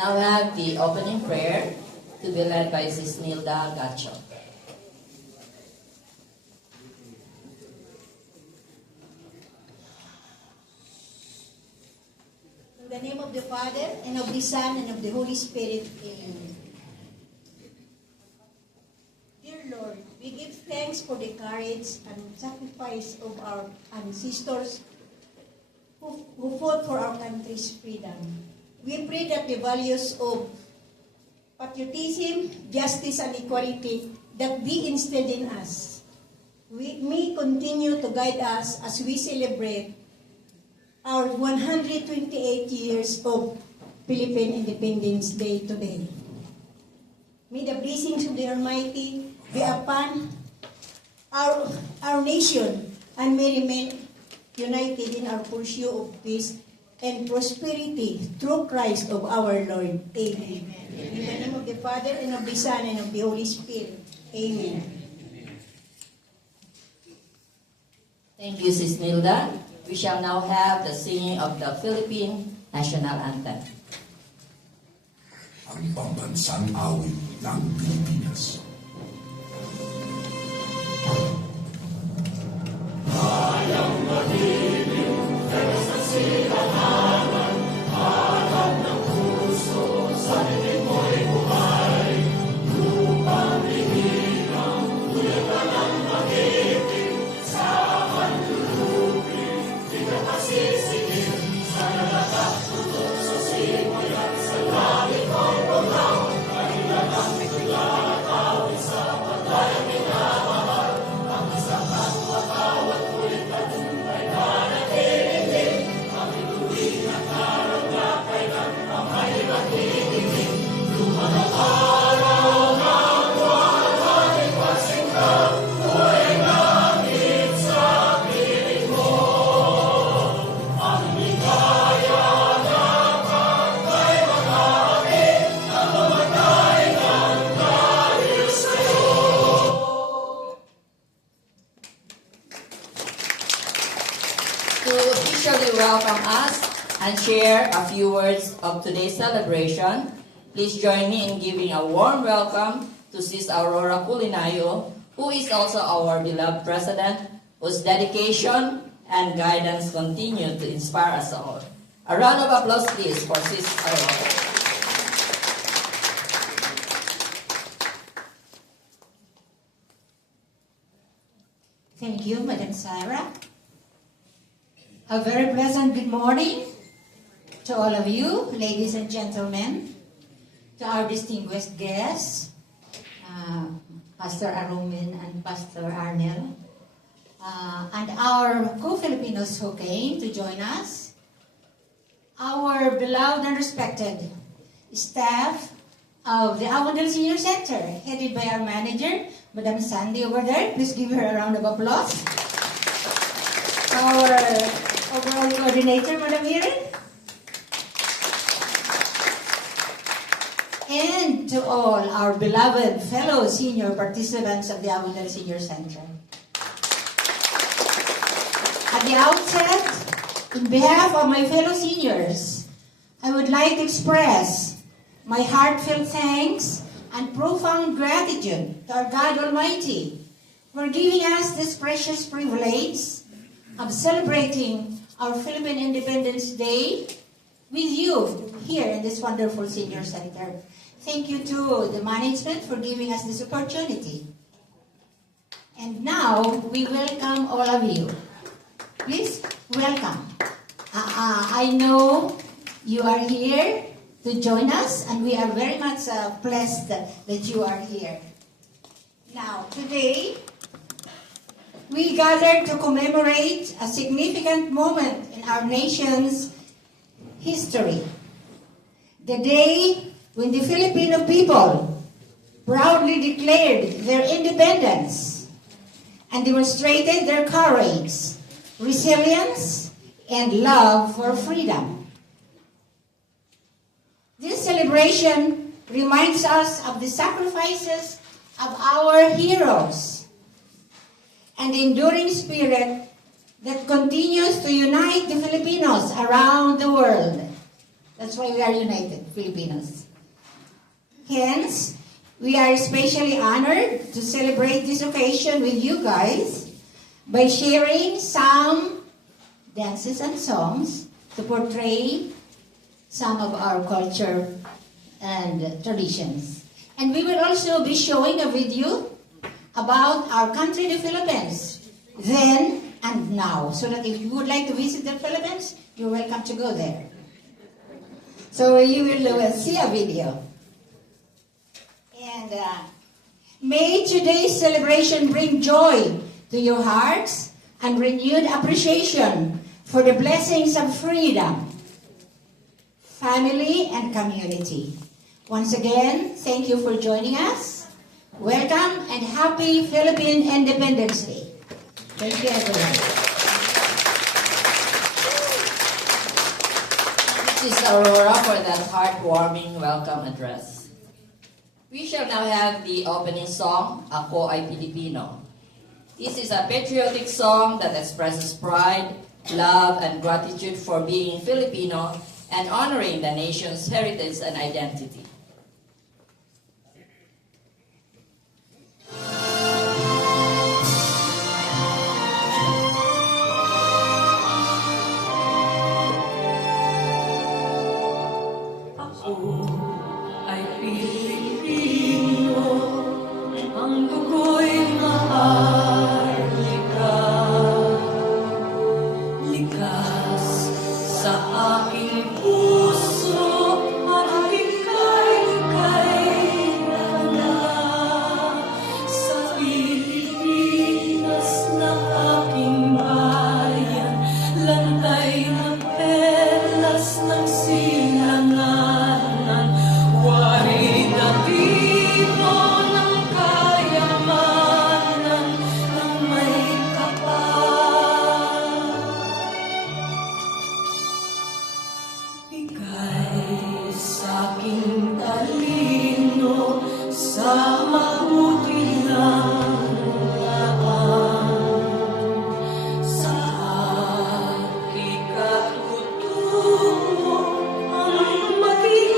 Now we have the opening prayer to be led by Sis Nilda Gacho. In the name of the Father, and of the Son, and of the Holy Spirit. Amen. Dear Lord, we give thanks for the courage and sacrifice of our ancestors who fought for our country's freedom. We pray that the values of patriotism, justice, and equality that be instilled in us may continue to guide us as we celebrate our 128 years of Philippine Independence Day today. May the blessings of the Almighty be upon our nation and may remain united in our pursuit of peace and prosperity through Christ of our Lord. Amen. In the name of the Father, and of the Son, and of the Holy Spirit. Amen. Thank you, Sis Nilda. We shall now have the singing of the Philippine National Anthem. Ang pambansang awit ng Pilipinas. Hayang mahiling, pero sa silanganan, harap ng puso, sa dinig mo'y buhay. Lupang lihinang, tulad ka ng magiting, sa kanlulupin, di ka pasisigil, sa nalatak tutok sa simoy at sa langit mo'y bumaw, kahilan ang bigla at awit sa paglayang minamahal, ang isang bawat ulit at tunay na nakikinig, ang ituwin at naragakay ng amay makikinig. Lumang ang araw ng walang pasingkang, buhay langit sa piling mo. Ang ligaya na pagkay mag-aakit, na mamatay ng dahil sa'yo. To officially welcome us and share a few words of today's celebration, please join me in giving a warm welcome to Sis Aurora Culinayo, who is also our beloved President, whose dedication and guidance continue to inspire us all. A round of applause, please, for Sis Aurora. Thank you, Madam Sarah. A very pleasant good morning to all of you, ladies and gentlemen, to our distinguished guests, Pastor Arumin and Pastor Arnel, and our co-Filipinos who came to join us, our beloved and respected staff of the Avondale Senior Center, headed by our manager, Madam Sandy over there. Please give her a round of applause. Our overall coordinator, Madam Irin. And to all our beloved fellow senior participants of the Avondale Senior Center. At the outset, in behalf of my fellow seniors, I would like to express my heartfelt thanks and profound gratitude to our God Almighty for giving us this precious privilege of celebrating our Philippine Independence Day with you here in this wonderful senior center. Thank you to the management for giving us this opportunity. And now, we welcome all of you. Please, welcome. I know you are here to join us, and we are very much blessed that you are here. Now, today, we gathered to commemorate a significant moment in our nation's history. The day when the Filipino people proudly declared their independence and demonstrated their courage, resilience, and love for freedom. This celebration reminds us of the sacrifices of our heroes and the enduring spirit that continues to unite the Filipinos around the world. That's why we are united, Filipinos. Hence, we are especially honored to celebrate this occasion with you guys by sharing some dances and songs to portray some of our culture and traditions. And we will also be showing a video about our country, the Philippines, then and now, so that if you would like to visit the Philippines, you're welcome to go there. So you will see a video. And may today's celebration bring joy to your hearts and renewed appreciation for the blessings of freedom, family, and community. Once again, thank you for joining us. Welcome and happy Philippine Independence Day. Thank you, everyone. This is Aurora for that heartwarming welcome address. We shall now have the opening song, Ako Ay Pilipino. This is a patriotic song that expresses pride, love, and gratitude for being Filipino and honoring the nation's heritage and identity. Ay Pilipino, ang dugo'y maharlika, likas sa aking puso at ika'y kailangan. Sa Pilipinas na aking bayan, lantay ng perlas ng silangan. Wari datibo ng kayamanan ng may kapal. Ika'y sa'king talino sa mabuti lang laan. Sa ikatutuo ang maging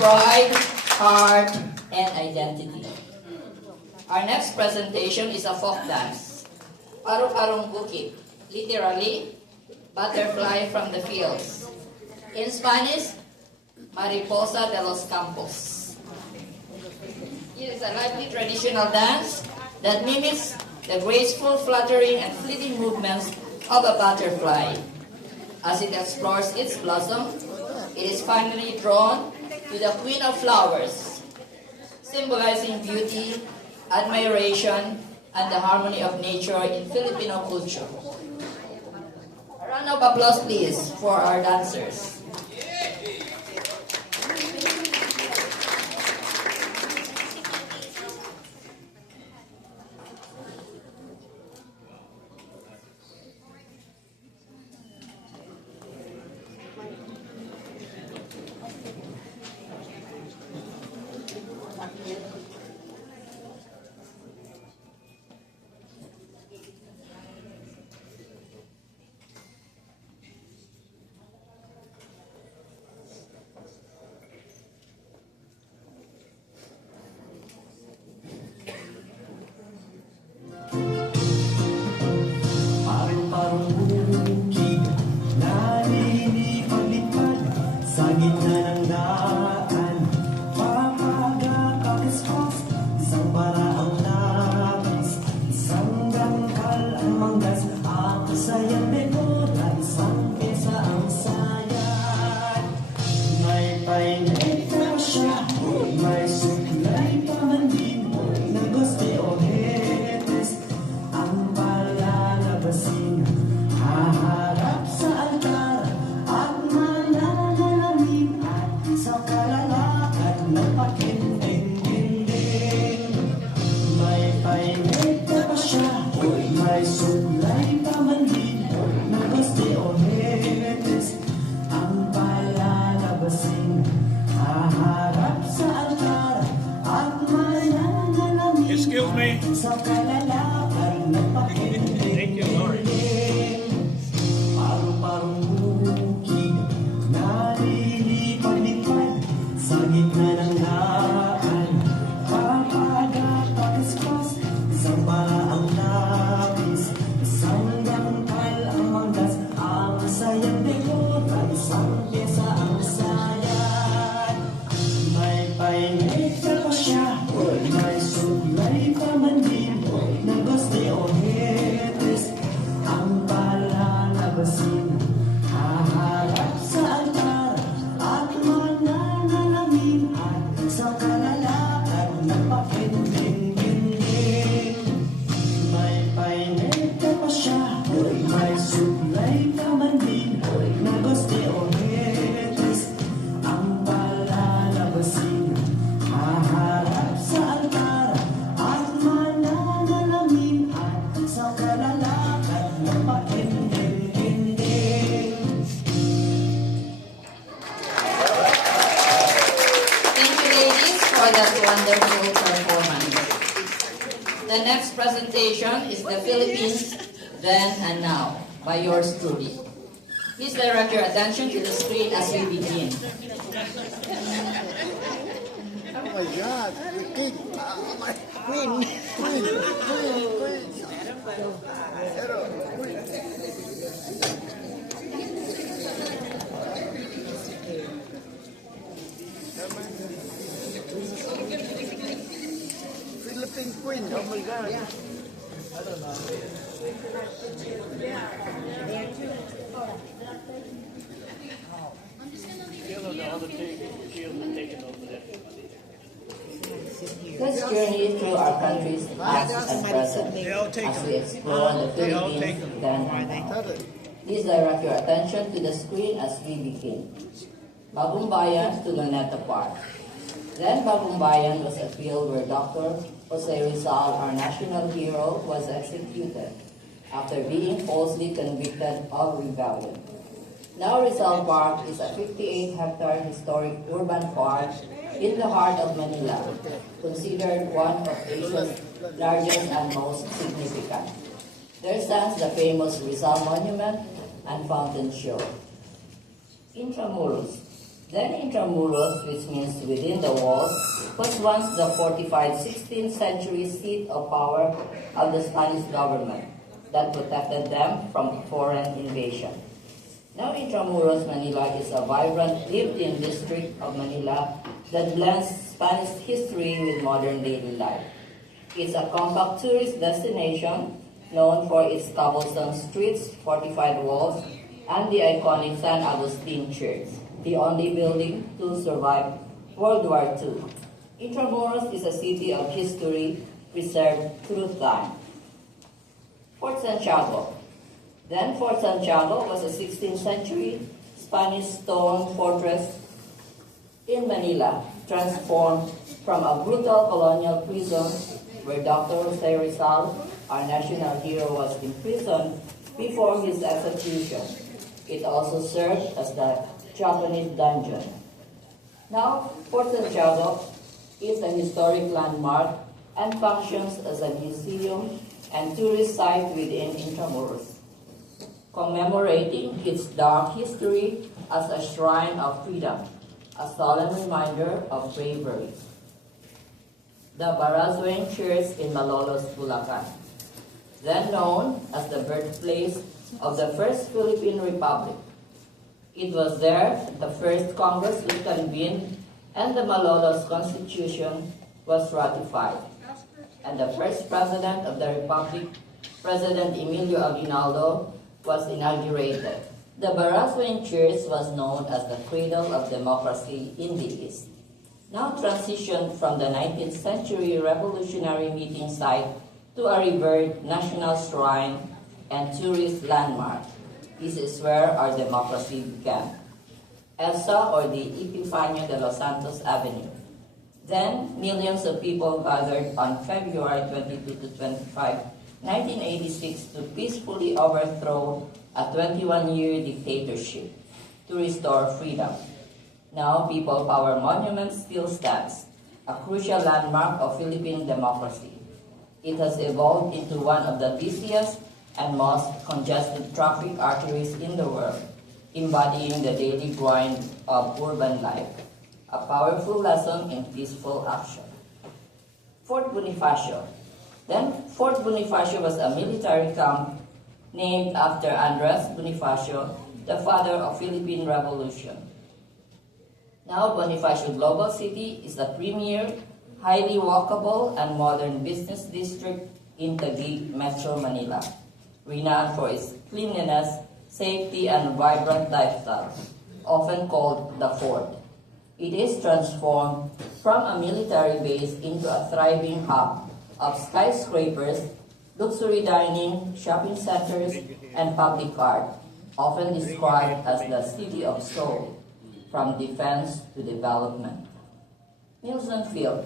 pride, heart, and identity. Our next presentation is a folk dance, Paru-Parong Bukid, literally, butterfly from the fields. In Spanish, Mariposa de los Campos. It is a lively traditional dance that mimics the graceful, fluttering, and fleeting movements of a butterfly. As it explores its blossom, it is finally drawn to the Queen of Flowers, symbolizing beauty, admiration, and the harmony of nature in Filipino culture. A round of applause, please, for our dancers. Excuse me. Sa kalalakan na Thank you, Lord. Paru-parong bukid nalilipad-lipad sa gitna ng daan. Papagapakaspas, isang paraang lapis, isang dangkal ang manggas, ang sayang dekor, at isang pyesa ang sayad. May painita pa siya, may suglay pa man din, ng guste o hetes, ang palalabasin, haharap sa altar, at mananalamin, at sa kalalakad na pakinding-kinding. May painita pa siya, may suglay pa man din, na guste o hetes, ang palalabasin, haharap sa altar, at mananalamin, at sa kalalakad na pakinding-kinding. Thank you, ladies, for that wonderful performance. The next presentation is the Philippines Then and Now by yours truly. Please direct your attention to the screen as we begin. Oh my God, the king, my queen, queen. Hello, queen. Philippine queen, oh my God. Let's journey through our country's past and present as we explore the Philippines then and now. Please direct your attention to the screen as we begin. Bagong Bayan to Luneta Park. Then Bagong Bayan was a field where Dr. Jose Rizal, our national hero, was executed after being falsely convicted of rebellion. Now Rizal Park is a 58-hectare historic urban park in the heart of Manila, considered one of Asia's largest and most significant. There stands the famous Rizal Monument and Fountain Show. Intramuros. Then Intramuros, which means within the walls, was once the fortified 16th century seat of power of the Spanish government that protected them from foreign invasion. Now Intramuros, Manila is a vibrant, lived-in district of Manila that blends Spanish history with modern daily life. It's a compact tourist destination known for its cobblestone streets, fortified walls, and the iconic San Agustin Church, the only building to survive World War II. Intramuros is a city of history preserved through time. Fort Santiago. Then Fort Santiago was a 16th century Spanish stone fortress in Manila, transformed from a brutal colonial prison where Dr. Jose Rizal, our national hero, was imprisoned before his execution. It also served as the Japanese dungeon. Now, Fort Santiago is a historic landmark and functions as a museum and tourist site within Intramuros, commemorating its dark history as a shrine of freedom, a solemn reminder of bravery. The Barazueng Church in Malolos, Bulacan, then known as the birthplace of the First Philippine Republic. It was there the first Congress was convened and the Malolos Constitution was ratified, and the first President of the Republic, President Emilio Aguinaldo, was inaugurated. The Barazueng Church was known as the cradle of democracy in the East. Now transitioned from the 19th century revolutionary meeting site to a revered national shrine and tourist landmark. This is where our democracy began. EDSA, or the Epifanio de los Santos Avenue. Then, millions of people gathered on February 22 to 25, 1986 to peacefully overthrow a 21-year dictatorship to restore freedom. Now, People Power Monument still stands, a crucial landmark of Philippine democracy. It has evolved into one of the busiest and most congested traffic arteries in the world, embodying the daily grind of urban life, a powerful lesson in peaceful action. Fort Bonifacio. Then, Fort Bonifacio was a military camp named after Andres Bonifacio, the father of Philippine Revolution. Now, Bonifacio Global City is a premier, highly walkable, and modern business district in Taguig, Metro Manila, renowned for its cleanliness, safety, and vibrant lifestyle, often called the Fort. It is transformed from a military base into a thriving hub of skyscrapers, luxury dining, shopping centers, and public art, often described as the city of soul, from defense to development. Nielsen Field.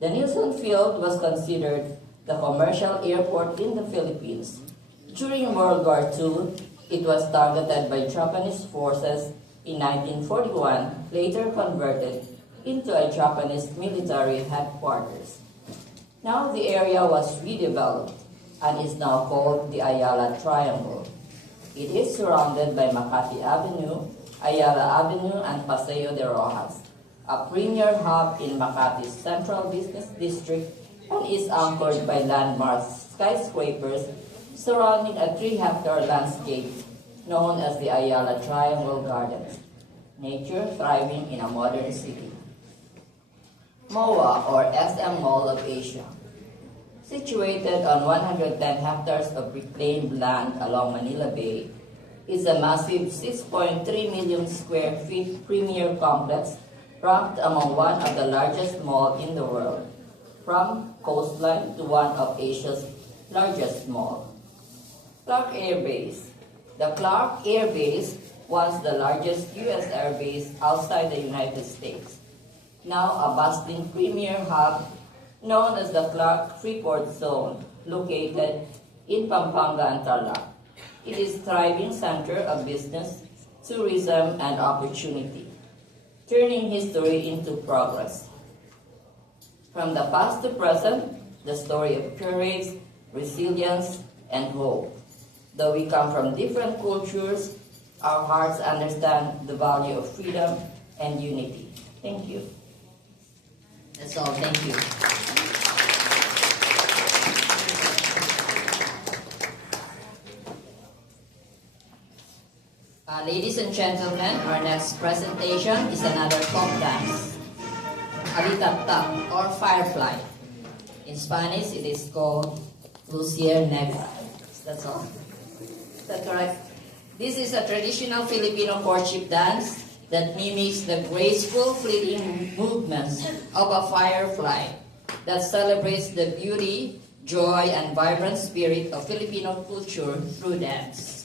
The Nielsen Field was considered the commercial airport in the Philippines. During World War II, it was targeted by Japanese forces in 1941, later converted into a Japanese military headquarters. Now the area was redeveloped and is now called the Ayala Triangle. It is surrounded by Makati Avenue, Ayala Avenue, and Paseo de Rojas, a premier hub in Makati's central business district, and is anchored by landmark skyscrapers surrounding a 3-hectare landscape known as the Ayala Triangle Gardens. Nature thriving in a modern city. MOA, or SM Mall of Asia. Situated on 110 hectares of reclaimed land along Manila Bay, is a massive 6.3 million square feet premier complex ranked among one of the largest malls in the world, from coastline to one of Asia's largest malls. Clark Air Base. The Clark Air Base was the largest U.S. air base outside the United States, now a bustling premier hub known as the Clark Freeport Zone, located in Pampanga and Tarlac. It is a thriving center of business, tourism, and opportunity, turning history into progress. From the past to present, the story of courage, resilience, and hope. Though we come from different cultures, our hearts understand the value of freedom and unity. Thank you. That's all. Thank you. Ladies and gentlemen, our next presentation is another folk dance, Alitaptap, or Firefly. In Spanish, it is called Lucier Negra. That's all. Is that correct? This is a traditional Filipino courtship dance that mimics the graceful, fleeting movements of a firefly that celebrates the beauty, joy, and vibrant spirit of Filipino culture through dance.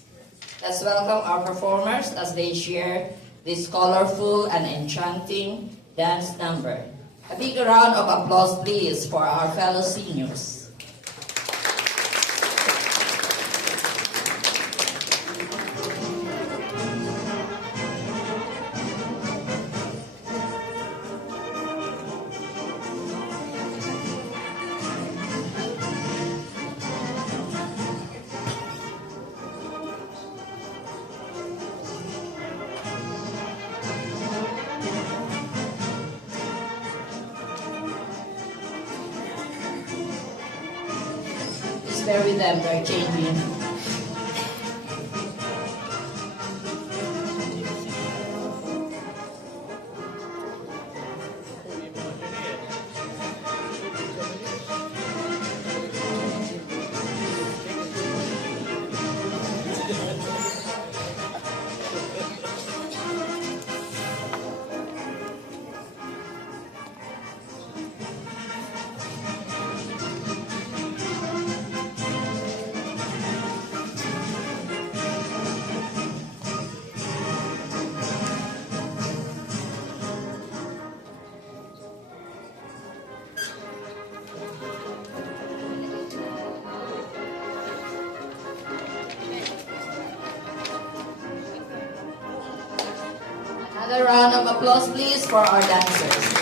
Let's welcome our performers as they share this colorful and enchanting dance number. A big round of applause, please, for our fellow seniors. Bear with them, they're changing. Another round of applause, please, for our dancers.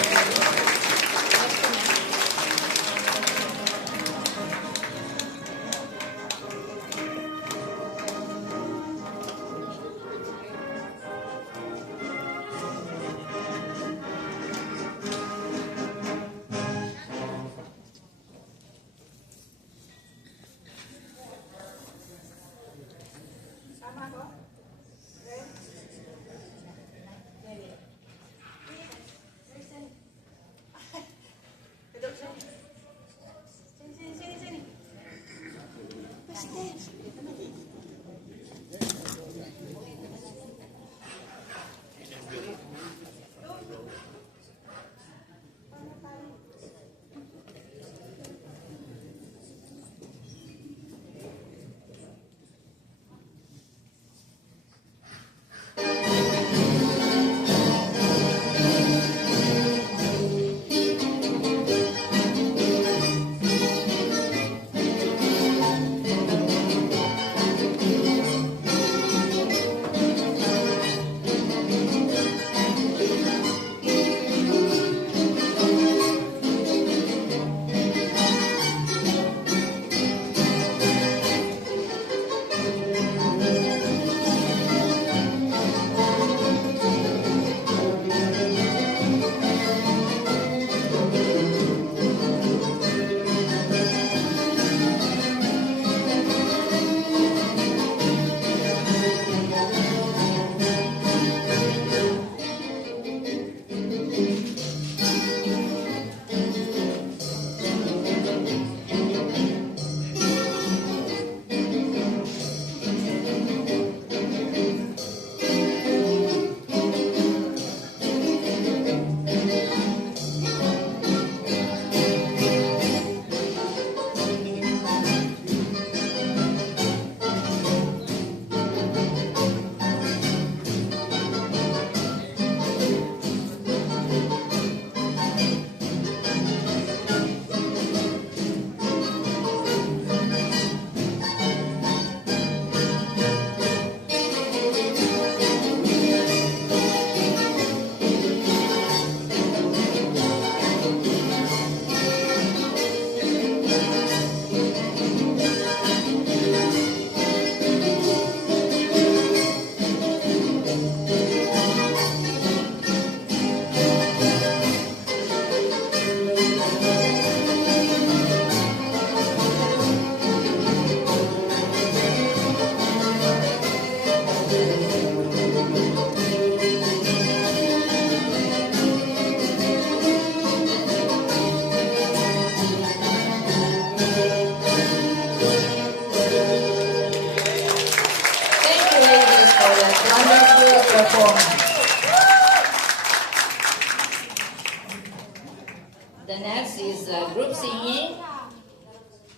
group singing.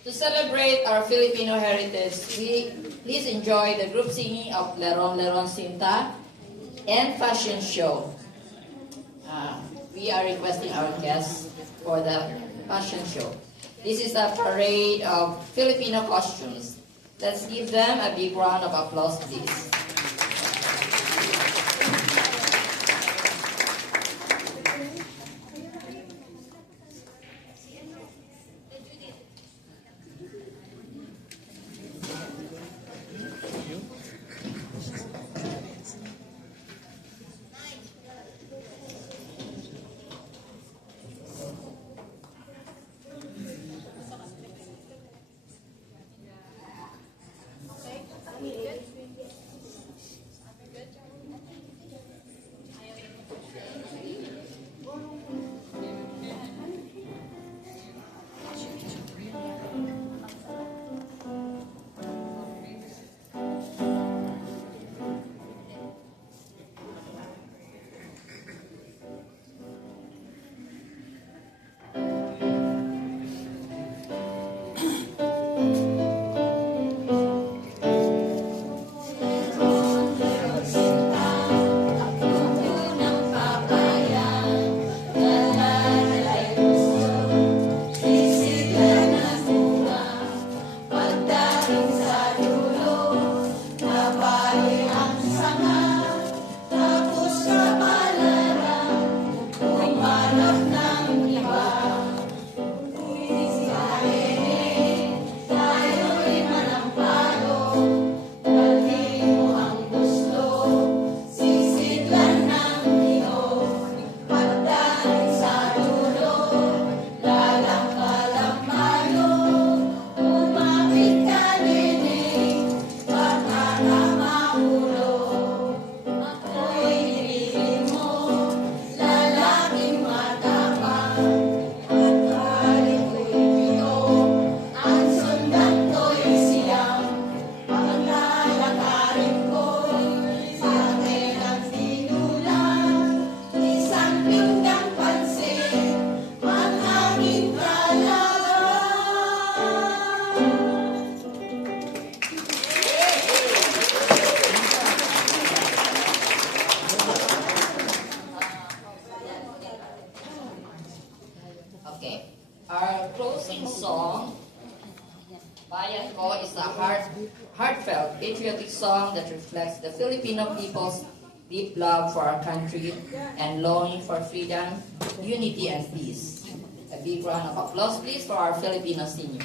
To celebrate our Filipino heritage, please enjoy the group singing of Leron Leron Sinta and fashion show. We are requesting our guests for the fashion show. This is a parade of Filipino costumes. Let's give them a big round of applause, please. Our closing song, Bayan Ko, is a heartfelt, patriotic song that reflects the Filipino people's deep love for our country and longing for freedom, unity, and peace. A big round of applause, please, for our Filipino senior.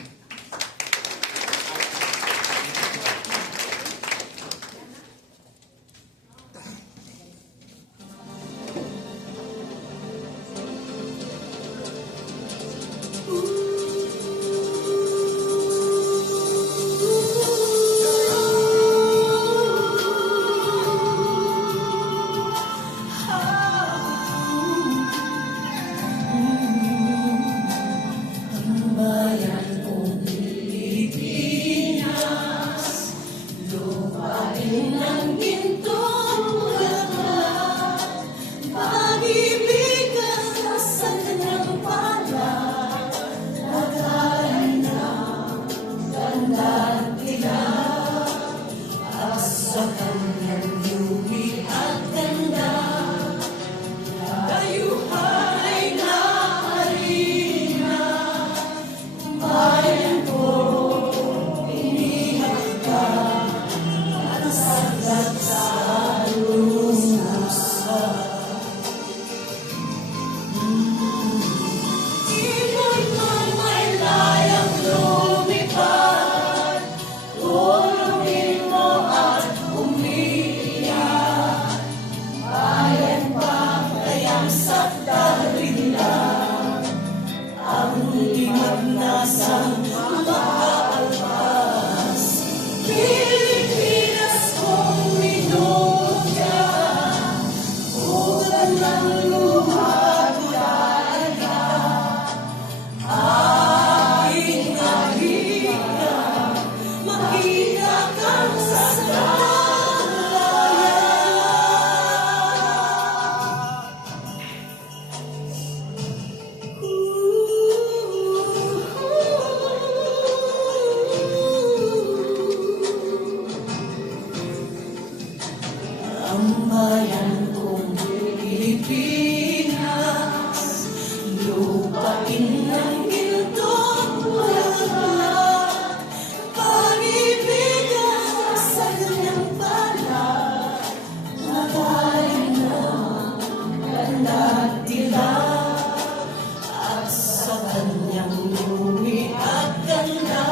kanyang lumi at ganda.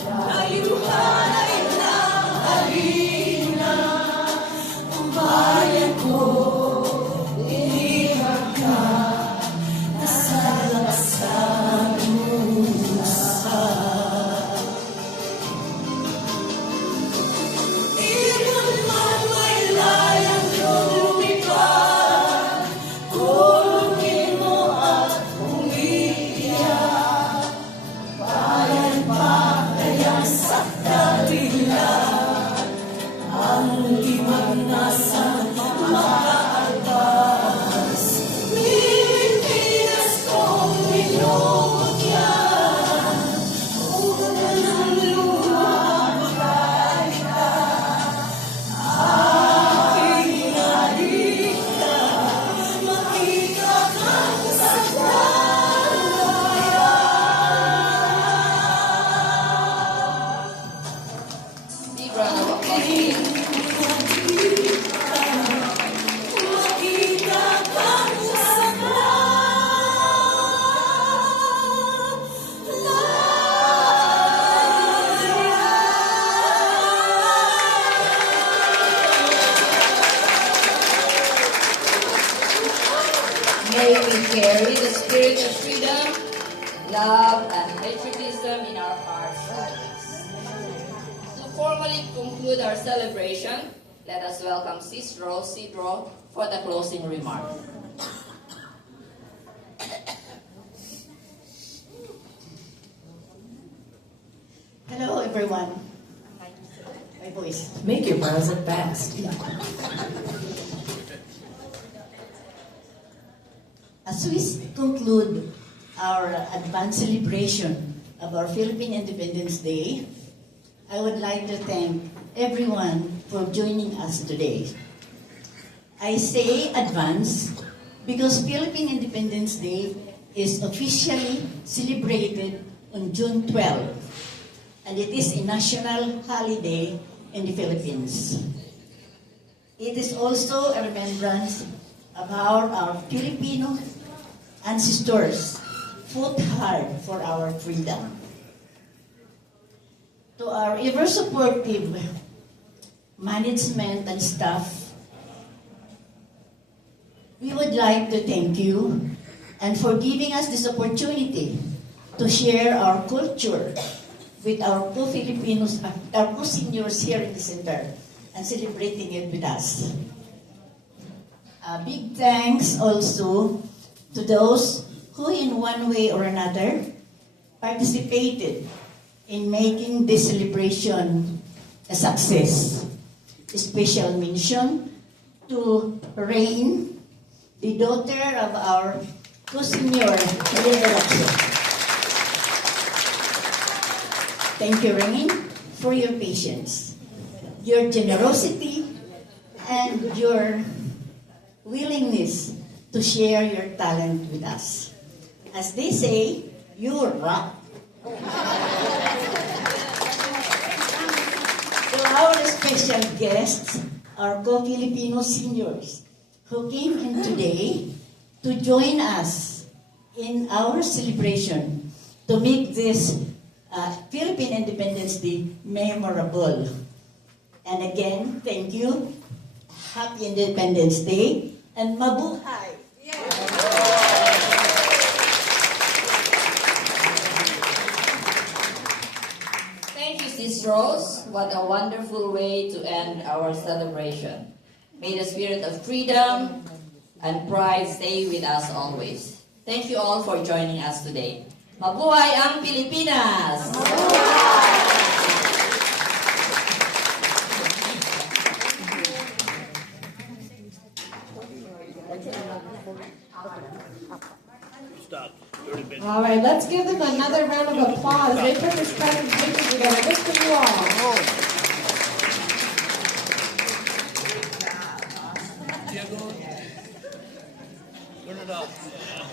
Dayuhan ay nahalina, ang bayan ko iniwan ka, nasa labasan lusa. Ibon man may layang lumipad, kulungin mo at umiiyak. Bayan pa kaya sa kabila, ang limang nasa maalpas. Pilipinas kong minumagyan, unang lumabay ka. Aking halika, makita kang Big round of applause. makita kang May we carry the spirit of freedom, love, and patriotism in our hearts always. To formally conclude our celebration, let us welcome Sis Rose Sidro for the closing remark. Hello, everyone. My voice. Make your browser fast. As we conclude our advanced celebration of our Philippine Independence Day, I would like to thank everyone for joining us today. I say advance because Philippine Independence Day is officially celebrated on June 12, and it is a national holiday in the Philippines. It is also a remembrance of how our Filipino ancestors fought hard for our freedom. To our ever supportive management and staff, we would like to thank you and for giving us this opportunity to share our culture with our co-Filipinos, our co-seniors here in the center and celebrating it with us. A big thanks also to those who in one way or another participated in making this celebration a success. A special mention to Rain, the daughter of our co-senior leader. Thank you, Rain, for your patience, your generosity, and your willingness to share your talent with us. As they say, you rock. To our special guests, our co-Filipino seniors, who came in today to join us in our celebration to make this Philippine Independence Day memorable. And again, thank you. Happy Independence Day and mabuhay! Thank you, Sis Rose. What a wonderful way to end our celebration. May the spirit of freedom and pride stay with us always. Thank you all for joining us today. Mabuhay ang Pilipinas! Stop. 30 minutes. All right, let's give them another round of applause. They put this presentation together. Good for you all. Diego, turn it off.